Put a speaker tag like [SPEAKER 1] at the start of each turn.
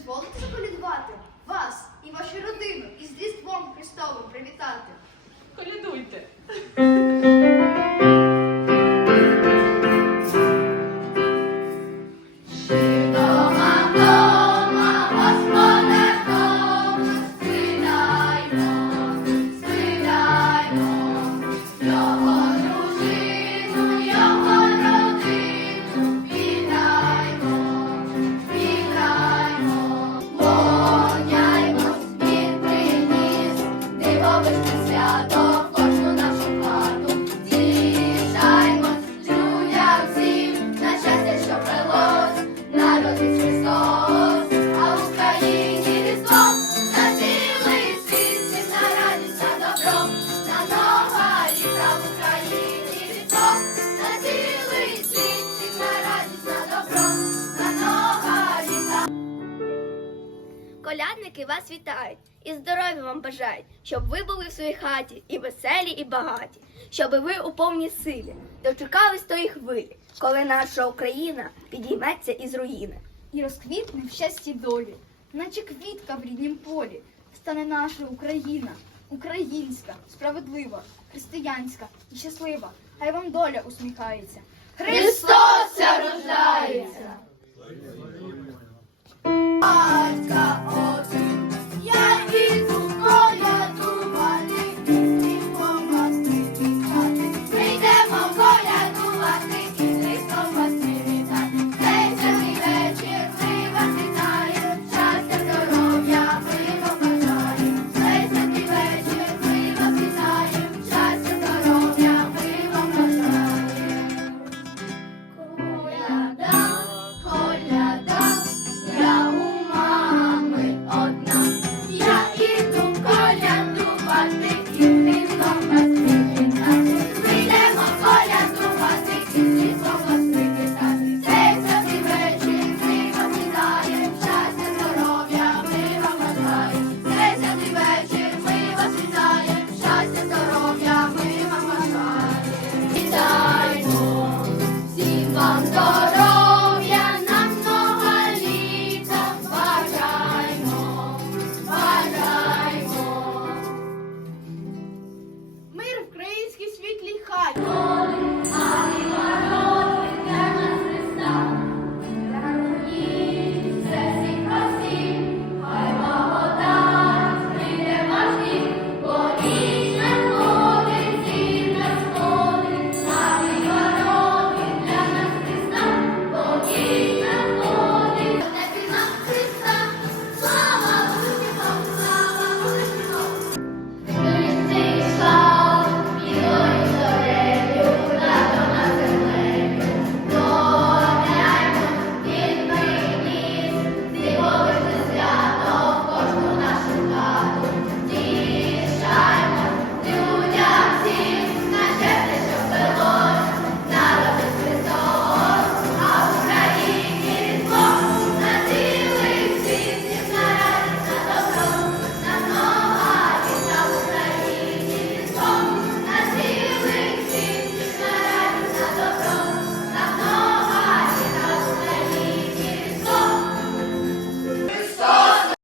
[SPEAKER 1] дозволите заколядувати вас і вашу родину із Різдвом Христовим привітати. Дивовижне свято
[SPEAKER 2] Колядники вас вітають і здоров'я вам бажають, щоб ви були в своїй хаті і веселі, і багаті, щоб ви у повній силі дочекались тої хвилі, коли наша Україна підійметься із руїни.
[SPEAKER 1] і розквітне в щасті долі, наче квітка в ріднім полі, стане наша Україна, українська, справедлива, християнська і щаслива. Хай вам доля усміхається. Христос рождається!